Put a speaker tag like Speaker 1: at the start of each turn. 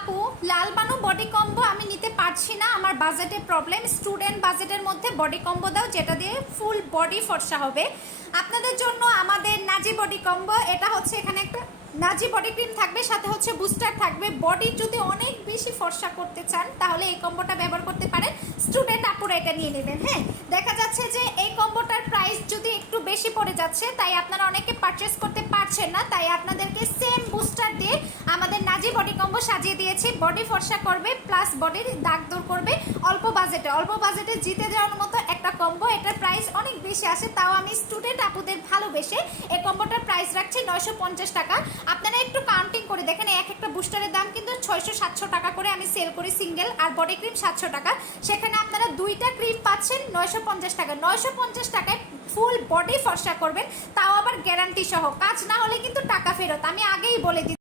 Speaker 1: আপু Lalbanu body combo আমি নিতে পারছি না। আমার বাজেটে প্রবলেম স্টুডেন্ট বাজেটের মধ্যে বডি কম্বো দাও, যেটা দিয়ে ফুল বডি ফর্সা হবে। আপনাদের জন্য আমাদের নাজি বডি কম্বো এটা হচ্ছে এখানে একটা নাজি বডি ক্রিম থাকবে, সাথে হচ্ছে বুস্টার থাকবে। বডি যদি অনেক বেশি ফর্সা করতে চান, তাহলে এই কম্বোটা ব্যবহার করতে পারেন। স্টুডেন্ট আপুরা এটা নিয়ে নেবেন হ্যাঁ? দেখা যাচ্ছে যে এই কম্বোটার প্রাইস যদি একটু বেশি পড়ে যাচ্ছে, তাই আপনারা অনেকে পারচেস করতে পারছেন না, তাই আপনাদেরকে সেম বুস্টার দিয়ে নাজি বডি কম্বো সাজিয়ে দিয়েছি। বডি ফর্সা করবে প্লাস বডির দাগ দূর করবে। অল্প বাজেটে অল্প বাজেটে জিতে যাওয়ার মতো একটা কম্বো। এটার প্রাইস অনেক বেশি আসে তাও আমি স্টুডেন্ট আপুদের ভালোবেসে এই কম্বোটার প্রাইস রাখছি নয়শো পঞ্চাশ টাকা। আপনারা একটু কাউন্টিং করে দেখেন এক একটা বুস্টারের দাম কিন্তু ছয়শো সাতশো টাকা করে আমি সেল করি সিঙ্গেল আর বডি ক্রিম সাতশো টাকা। সেখানে আপনারা দুইটা ক্রিম পাচ্ছেন নয়শো পঞ্চাশ টাকা। নয়শো পঞ্চাশ টাকায় ফুল বডি ফর্সা করবেন, তাও আবার গ্যারান্টি সহ। কাজ না হলে কিন্তু টাকা ফেরত, আমি আগেই বলে দিই